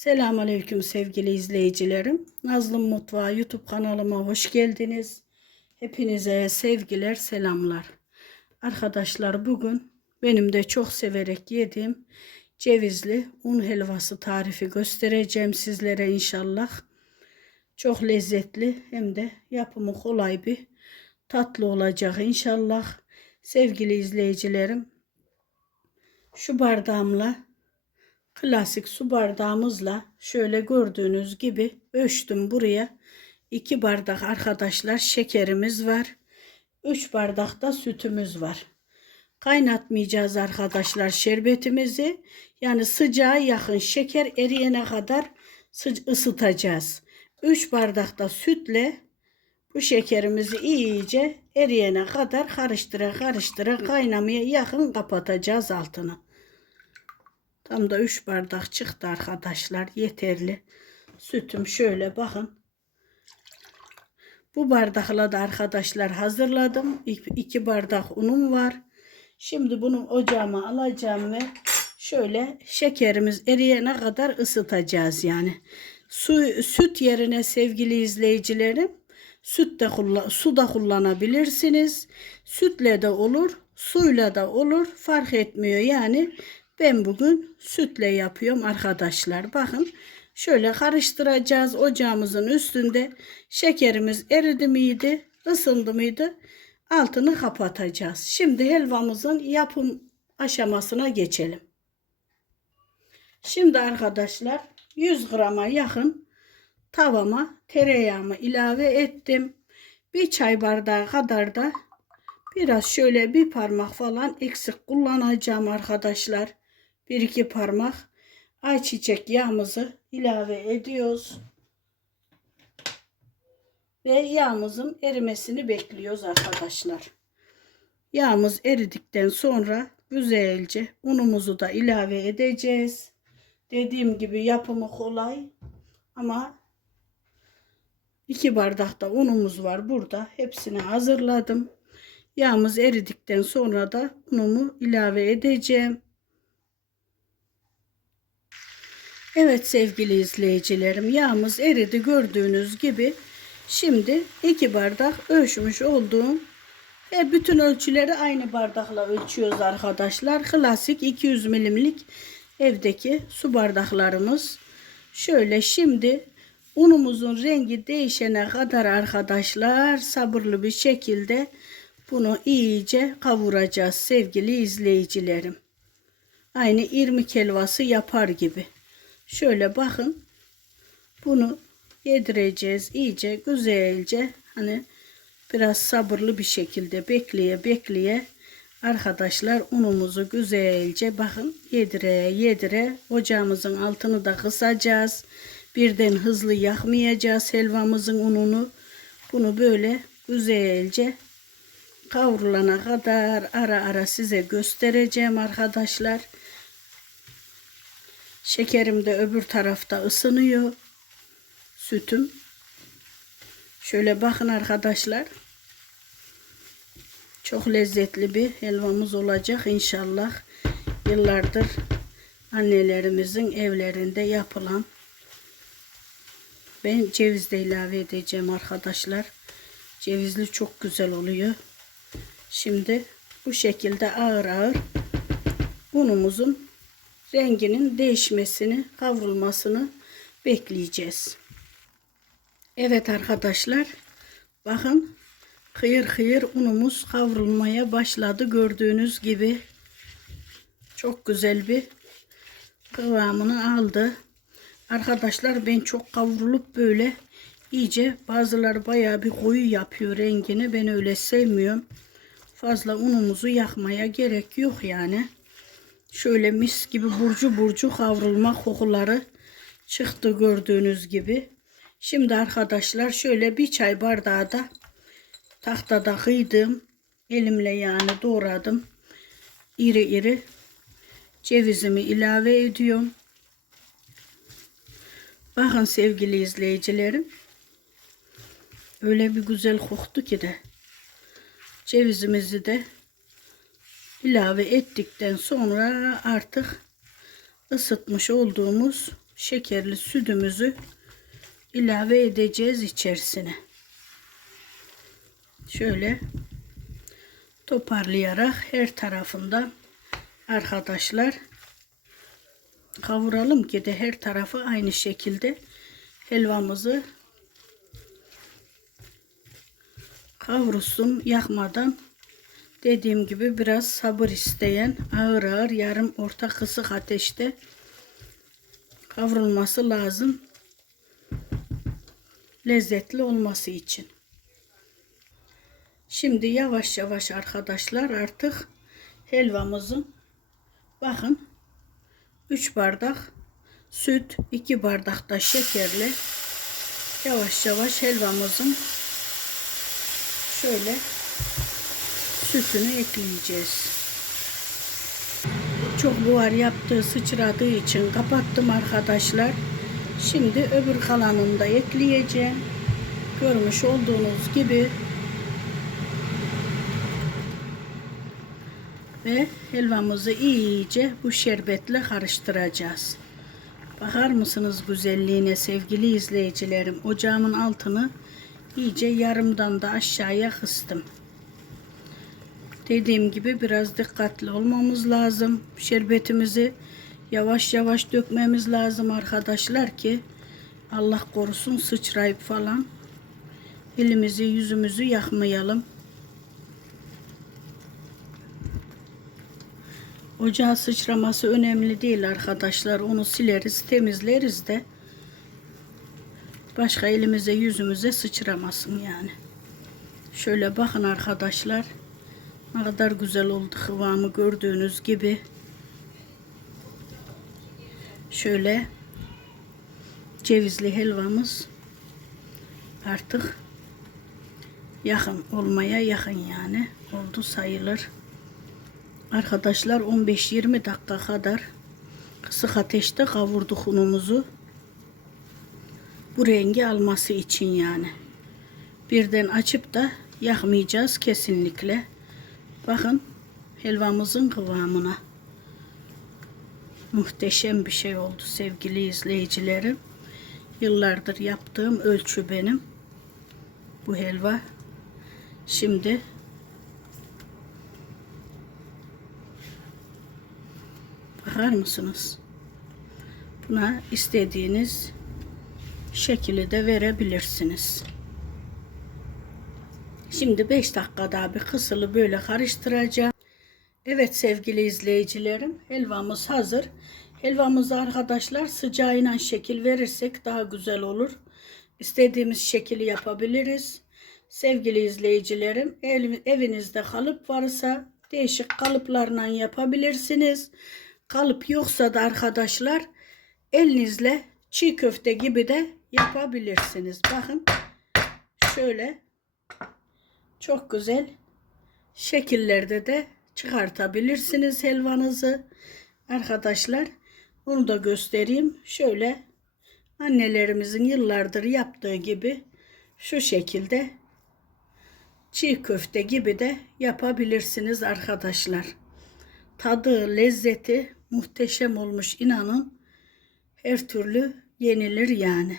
Selamünaleyküm sevgili izleyicilerim. Nazlım Mutfağı YouTube kanalıma hoş geldiniz. Hepinize sevgiler, selamlar. Arkadaşlar bugün benim de çok severek yediğim cevizli un helvası tarifi göstereceğim sizlere inşallah. Çok lezzetli hem de yapımı kolay bir tatlı olacak inşallah. Sevgili izleyicilerim şu bardağımla klasik su bardağımızla şöyle gördüğünüz gibi ölçtüm buraya. 2 bardak arkadaşlar şekerimiz var. 3 bardak da sütümüz var. Kaynatmayacağız arkadaşlar şerbetimizi. Yani sıcağa yakın şeker eriyene kadar sı- ısıtacağız. 3 bardak da sütle bu şekerimizi iyice eriyene kadar karıştıra karıştıra kaynamaya yakın kapatacağız altını. Tam da 3 bardak çıktı arkadaşlar. Yeterli. Sütüm şöyle bakın. Bu bardakla da arkadaşlar hazırladım. 2 bardak unum var. Şimdi bunu ocağıma alacağım ve şöyle şekerimiz eriyene kadar ısıtacağız yani. Su, süt yerine sevgili izleyicilerim süt de su da kullanabilirsiniz. Sütle de olur, suyla da olur. Fark etmiyor yani. Ben bugün sütle yapıyorum arkadaşlar. Bakın şöyle karıştıracağız ocağımızın üstünde. Şekerimiz eridi miydi, ısındı mıydı? Altını kapatacağız. Şimdi helvamızın yapım aşamasına geçelim. Şimdi arkadaşlar 100 grama yakın tavama tereyağımı ilave ettim. Bir çay bardağı kadar da biraz şöyle bir parmak falan eksik kullanacağım arkadaşlar. Bir iki parmak ayçiçek yağımızı ilave ediyoruz. Ve yağımızın erimesini bekliyoruz arkadaşlar. Yağımız eridikten sonra güzelce unumuzu da ilave edeceğiz. Dediğim gibi yapımı kolay ama iki bardak da unumuz var burada. Hepsini hazırladım. Yağımız eridikten sonra da unumu ilave edeceğim. Evet sevgili izleyicilerim yağımız eridi gördüğünüz gibi. Şimdi iki bardak ölçmüş olduğum ve bütün ölçüleri aynı bardakla ölçüyoruz arkadaşlar. Klasik 200 milimlik evdeki su bardaklarımız. Şöyle şimdi unumuzun rengi değişene kadar arkadaşlar sabırlı bir şekilde bunu iyice kavuracağız sevgili izleyicilerim. Aynı irmik helvası yapar gibi. Şöyle bakın. Bunu yedireceğiz iyice güzelce hani biraz sabırlı bir şekilde bekleye bekleye arkadaşlar unumuzu güzelce bakın yedire yedire ocağımızın altını da kısacağız. Birden hızlı yakmayacağız helvamızın ununu. Bunu böyle güzelce kavrulana kadar ara ara size göstereceğim arkadaşlar. Şekerim de öbür tarafta ısınıyor. Sütüm. Şöyle bakın arkadaşlar. Çok lezzetli bir helvamız olacak inşallah. Yıllardır annelerimizin evlerinde yapılan. Ben ceviz de ilave edeceğim arkadaşlar. Cevizli çok güzel oluyor. Şimdi bu şekilde ağır ağır unumuzun renginin değişmesini, kavrulmasını bekleyeceğiz. Evet arkadaşlar. Bakın kıyır kıyır unumuz kavrulmaya başladı. Gördüğünüz gibi çok güzel bir kıvamını aldı. Arkadaşlar ben çok kavrulup böyle iyice bazıları bayağı bir koyu yapıyor rengini. Ben öyle sevmiyorum. Fazla unumuzu yakmaya gerek yok yani. Şöyle mis gibi burcu burcu kavrulma kokuları çıktı gördüğünüz gibi. Şimdi arkadaşlar şöyle bir çay bardağı da tahtada kıydım. Elimle yani doğradım. İri iri cevizimi ilave ediyorum. Bakın sevgili izleyicilerim. Öyle bir güzel koktu ki de. Cevizimizi de ilave ettikten sonra artık ısıtmış olduğumuz şekerli sütümüzü ilave edeceğiz içerisine. Şöyle toparlayarak her tarafından arkadaşlar kavuralım ki de her tarafı aynı şekilde helvamızı kavrulsun yakmadan dediğim gibi biraz sabır isteyen ağır ağır yarım orta kısık ateşte kavrulması lazım lezzetli olması için. Şimdi yavaş yavaş arkadaşlar artık helvamızın bakın 3 bardak süt 2 bardak da şekerle yavaş yavaş helvamızın şöyle sütünü ekleyeceğiz. Çok buhar yaptığı sıçradığı için kapattım arkadaşlar. Şimdi öbür kalanını da ekleyeceğim. Görmüş olduğunuz gibi ve helvamızı iyice bu şerbetle karıştıracağız. Bakar mısınız güzelliğine sevgili izleyicilerim? Ocağımın altını iyice yarımdan da aşağıya kıstım. Dediğim gibi biraz dikkatli olmamız lazım. Şerbetimizi yavaş yavaş dökmemiz lazım arkadaşlar ki Allah korusun sıçrayıp falan elimizi yüzümüzü yakmayalım. Ocağa sıçraması önemli değil arkadaşlar. Onu sileriz, temizleriz de başka elimize yüzümüze sıçramasın yani. Şöyle bakın arkadaşlar. Ne kadar güzel oldu kıvamı gördüğünüz gibi. Şöyle cevizli helvamız artık yakın olmaya yakın yani oldu sayılır. Arkadaşlar 15-20 dakika kadar kısık ateşte kavurduk unumuzu. Bu rengi alması için yani. Birden açıp da yakmayacağız kesinlikle. Bakın helvamızın kıvamına. Muhteşem bir şey oldu sevgili izleyicilerim. Yıllardır yaptığım ölçü benim. Bu helva. Şimdi bakar mısınız? Buna istediğiniz şekilde de verebilirsiniz. Şimdi 5 dakika daha bir kısılı böyle karıştıracağım. Evet sevgili izleyicilerim helvamız hazır. Helvamızı arkadaşlar sıcağıyla şekil verirsek daha güzel olur. İstediğimiz şekli yapabiliriz. Sevgili izleyicilerim evinizde kalıp varsa değişik kalıplarla yapabilirsiniz. Kalıp yoksa da arkadaşlar elinizle çiğ köfte gibi de yapabilirsiniz. Bakın şöyle çok güzel şekillerde de çıkartabilirsiniz helvanızı. Arkadaşlar onu da göstereyim. Şöyle annelerimizin yıllardır yaptığı gibi şu şekilde çiğ köfte gibi de yapabilirsiniz arkadaşlar. Tadı, lezzeti muhteşem olmuş inanın. Her türlü yenilir yani.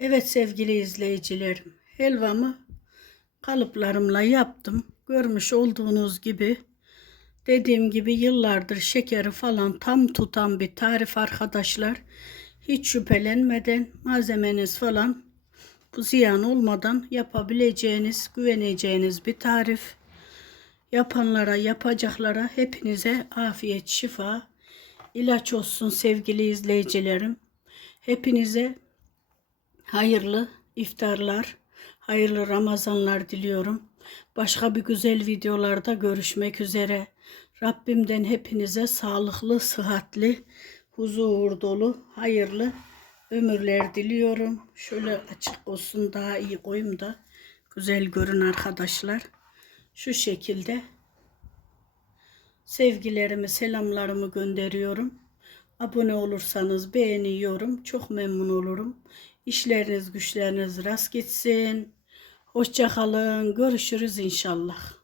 Evet sevgili izleyicilerim, helvamı kalıplarımla yaptım. Görmüş olduğunuz gibi dediğim gibi yıllardır şekeri falan tam tutan bir tarif arkadaşlar. Hiç şüphelenmeden malzemeniz falan bu ziyan olmadan yapabileceğiniz, güveneceğiniz bir tarif. Yapanlara, yapacaklara hepinize afiyet, şifa, ilaç olsun sevgili izleyicilerim. Hepinize hayırlı iftarlar, hayırlı Ramazanlar diliyorum. Başka bir güzel videolarda görüşmek üzere. Rabbimden hepinize sağlıklı, sıhhatli, huzur dolu, hayırlı ömürler diliyorum. Şöyle açık olsun daha iyi koyayım da güzel görün arkadaşlar. Şu şekilde sevgilerimi, selamlarımı gönderiyorum. Abone olursanız beğeniyorum. Çok memnun olurum. İşleriniz güçleriniz rast gitsin. Hoşça kalın. Görüşürüz inşallah.